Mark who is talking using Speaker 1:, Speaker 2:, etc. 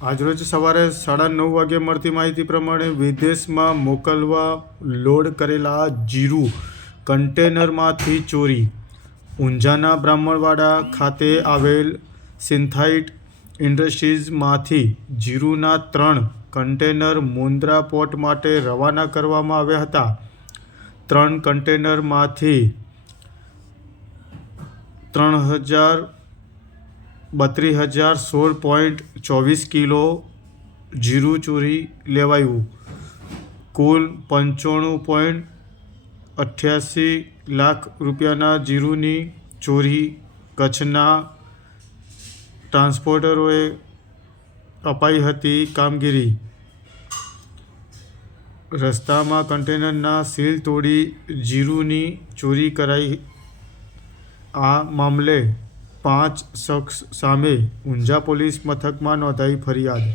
Speaker 1: આજરોજ સવારે સાડા નવ વાગે મળતી માહિતી પ્રમાણે વિદેશમાં મોકલવા લોડ કરેલા જીરું કન્ટેનરમાંથી ચોરી. ઊંઝાના બ્રાહ્મણવાડા ખાતે આવેલ સિન્થાઇટ ઇન્ડસ્ટ્રીઝમાંથી જીરુના ત્રણ કન્ટેનર મુન્દ્રા પોર્ટ માટે રવાના કરવામાં આવ્યા હતા. ત્રણ કન્ટેનરમાંથી ત્રણ હજાર બત્રીસ હજાર સોળ પોઈન્ટ ચોવીસ કિલો જીરું ચોરી લેવાયું. કુલ પંચાણું પોઈન્ટ અઠ્યાસી લાખ રૂપિયાના જીરુંની ચોરી કચ્છના ટ્રાન્સપોર્ટરોએ અપાઈ હતી કામગીરી. રસ્તામાં કન્ટેનરના સીલ તોડી જીરુંની ચોરી કરાઈ. આ મામલે પાંચ શખ્સ સામે ઊંઝા પોલીસ મથકમાં નોંધાઈ ફરિયાદ